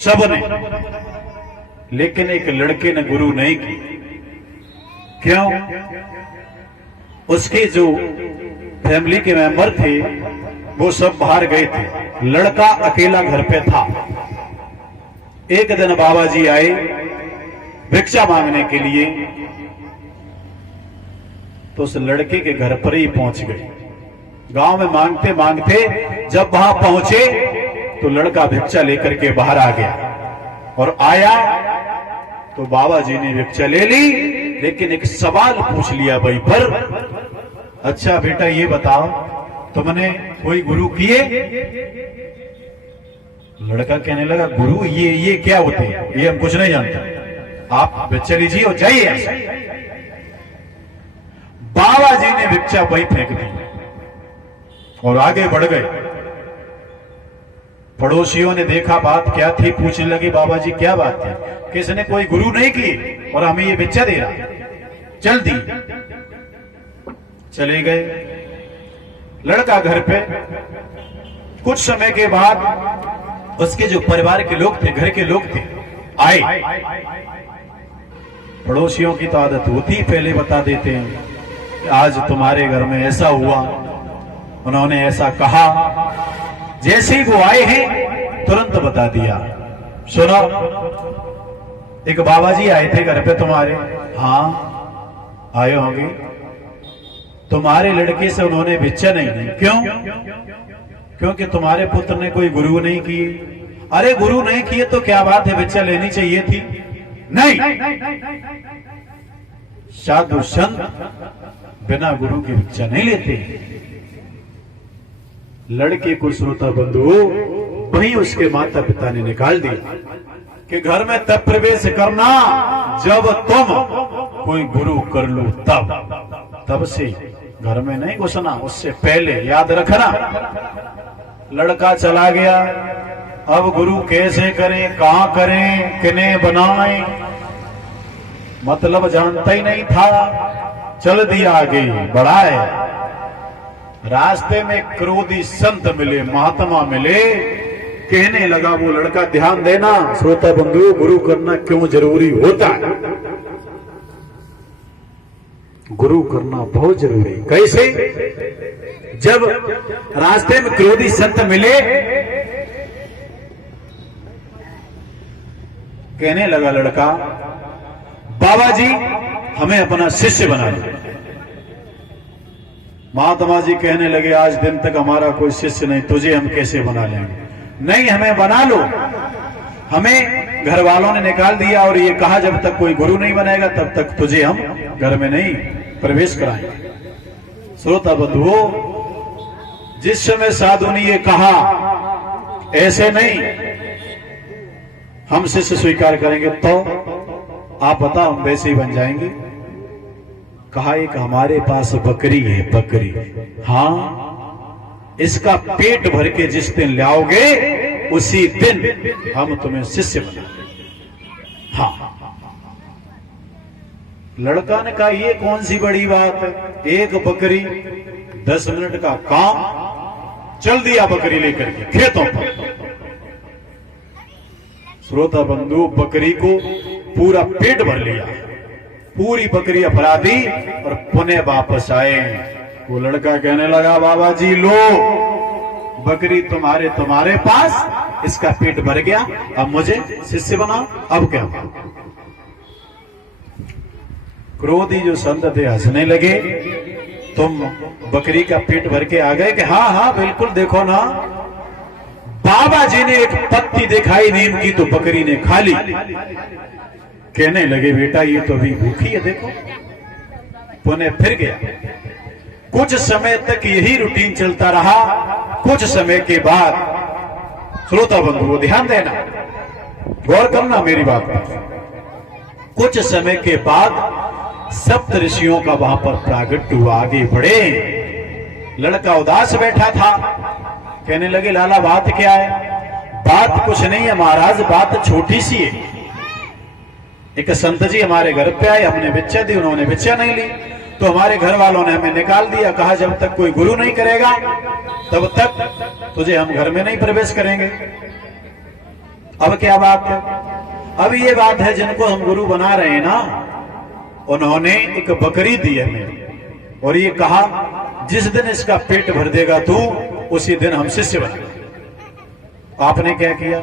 सबने, लेकिन एक लड़के ने गुरु नहीं की। क्यों? उसके जो फैमिली के मेंबर थे वो सब बाहर गए थे, लड़का अकेला घर पे था। एक दिन बाबा जी आए भिक्षा मांगने के लिए, तो उस लड़के के घर पर ही पहुंच गए। गांव में मांगते मांगते जब वहां पहुंचे तो लड़का भिक्षा लेकर के बाहर आ गया और आया तो बाबा जी ने भिक्षा ले ली, लेकिन एक सवाल पूछ लिया वहीं पर, अच्छा बेटा ये बताओ तुमने कोई गुरु किए? लड़का कहने लगा गुरु ये क्या होते हैं, ये हम कुछ नहीं जानते, आप भिक्षा लीजिए और जाइए। बाबा जी ने भिक्षा वहीं फेंक दी और आगे बढ़ गए। पड़ोसियों ने देखा बात क्या थी, पूछने लगे बाबा जी क्या बात है, किसने कोई गुरु नहीं की और हमें ये भिक्षा दे रहा, चल दी। चले गए। लड़का घर पे, कुछ समय के बाद उसके जो परिवार के लोग थे, घर के लोग थे, आए। पड़ोसियों की तो आदत होती, पहले बता देते हैं आज तुम्हारे घर में ऐसा हुआ, उन्होंने ऐसा कहा। जैसे ही वो आए हैं तुरंत बता दिया, सुनो एक बाबा जी आए थे घर पे तुम्हारे। हाँ आए होंगे, तुम्हारे लड़के से उन्होंने भिक्षा नहीं ली। क्यों? क्योंकि तुम्हारे पुत्र ने कोई गुरु नहीं किए। अरे गुरु नहीं किए तो क्या बात है, भिक्षा लेनी चाहिए थी। नहीं, साधु संत बिना गुरु की भिक्षा नहीं लेते। लड़के को श्रोता बंधु वहीं उसके माता पिता ने निकाल दिया कि घर में तब प्रवेश करना जब तुम कोई गुरु कर लो, तब से घर में नहीं घुसना, उससे पहले याद रखना। लड़का चला गया। अब गुरु कैसे करें, कहां करें, किन्हें बनाएं, मतलब जानता ही नहीं था। चल दिया आगे बढ़ाए। रास्ते में क्रोधी संत मिले, महात्मा मिले, कहने लगा वो लड़का ध्यान देना श्रोता बंधु, गुरु करना क्यों जरूरी होता है। गुरु करना बहुत जरूरी। कैसे? जब रास्ते में क्रोधी संत मिले, कहने लगा लड़का बाबा जी हमें अपना शिष्य बना लो। महात्मा जी कहने लगे आज दिन तक हमारा कोई शिष्य नहीं, तुझे हम कैसे बना लेंगे? नहीं हमें बना लो। हमें घर वालों ने निकाल दिया और ये कहा जब तक कोई गुरु नहीं बनाएगा तब तक तुझे हम घर में नहीं प्रवेश कराएंगे। श्रोता बंधुओं, जिस समय साधु ने ये कहा ऐसे नहीं हम शिष्य स्वीकार करेंगे, तो आप बताओ हम वैसे ही बन जाएंगे। कहा एक हमारे पास बकरी है, बकरी। हाँ, इसका पेट भर के जिस दिन लाओगे उसी दिन हम तुम्हें शिष्य बनाएंगे। हाँ। लड़का ने कहा ये कौन सी बड़ी बात है, एक बकरी 10 मिनट का काम। चल दिया बकरी लेकर के खेतों पर। श्रोता बंधु, बकरी को पूरा पेट भर लिया, पूरी बकरी अपराधी और पुनः वापस आए। वो लड़का कहने लगा बाबा जी लो बकरी तुम्हारे पास, इसका पेट भर गया, अब मुझे शिष्य बनाओ। अब क्या? क्रोधी जो संत थे हंसने लगे, तुम बकरी का पेट भर के आ गए कि हाँ हाँ बिल्कुल, देखो ना बाबा जी ने एक पत्ती दिखाई नीम की तो बकरी ने खा ली। कहने लगे बेटा ये तो अभी भूखी है, देखो। पुनः फिर गया। कुछ समय तक यही रूटीन चलता रहा। कुछ समय के बाद, श्रोता बंधुओं ध्यान देना, गौर करना मेरी बात पर। कुछ समय के बाद सप्त ऋषियों का वहां पर प्रागट्य हुआ। आगे बढ़े। लड़का उदास बैठा था। कहने लगे लाला बात क्या है? बात कुछ नहीं है महाराज, बात छोटी सी है। एक संत जी हमारे घर पे आए, हमने भिक्षा दी, उन्होंने भिक्षा नहीं ली, तो हमारे घर वालों ने हमें निकाल दिया। कहा जब तक कोई गुरु नहीं करेगा तब तक तुझे हम घर में नहीं प्रवेश करेंगे। अब क्या बात है? अब ये बात है जिनको हम गुरु बना रहे हैं ना, उन्होंने एक बकरी दी हमें और ये कहा जिस दिन इसका पेट भर देगा तू, उसी दिन हम शिष्य बनेंगे। आपने क्या किया?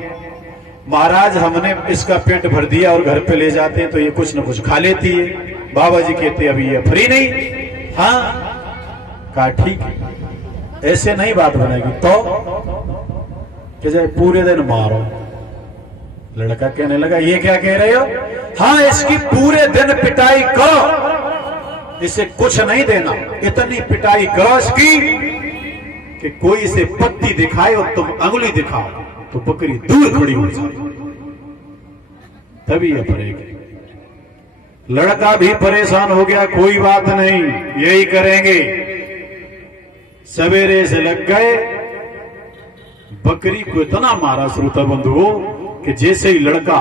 महाराज हमने इसका पेट भर दिया और घर पे ले जाते हैं तो ये कुछ न कुछ खा लेती है। बाबा जी कहते अभी ये फ्री नहीं। हाँ, कहा ठीक है, ऐसे नहीं बात बनेगी तो कि जाए पूरे दिन मारो। लड़का कहने लगा ये क्या कह रहे हो? हाँ, इसकी पूरे दिन पिटाई करो, इसे कुछ नहीं देना, इतनी पिटाई करो इसकी कि कोई इसे पत्ती दिखाए और तुम अंगुली दिखाओ तो बकरी दूर खड़ी हो जाए, तभी ये पड़ेगी। लड़का भी परेशान हो गया, कोई बात नहीं, यही करेंगे। सवेरे से लग गए, बकरी को इतना मारा श्रोता बंधुओं कि जैसे ही लड़का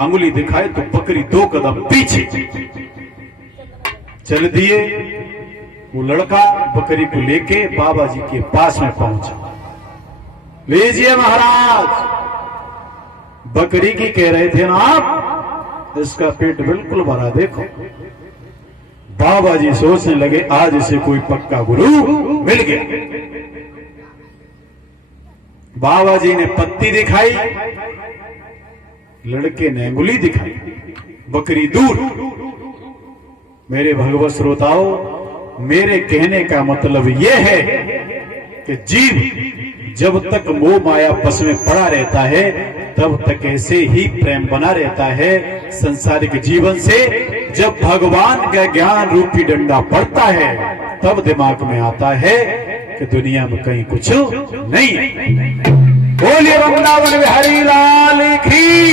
अंगुली दिखाए तो बकरी 2 कदम पीछे चल दिए। वो लड़का बकरी को लेके बाबा जी के पास में पहुंचा। लीजिए महाराज, बकरी की कह रहे थे ना आप, इसका पेट बिल्कुल भरा, देखो। बाबा जी सोचने लगे आज इसे कोई पक्का गुरु मिल गया। बाबा जी ने पत्ती दिखाई, लड़के ने अंगुली दिखाई, बकरी दूर। मेरे भगवत श्रोताओं, मेरे कहने का मतलब यह है कि जीव जब तक मोह माया बस में पड़ा रहता है तब तक ऐसे ही प्रेम बना रहता है संसारिक जीवन से। जब भगवान का ज्ञान रूपी डंडा पड़ता है तब दिमाग में आता है कि दुनिया में कहीं कुछ नहीं है। बोलिए वृंदावन बिहारी लाल की।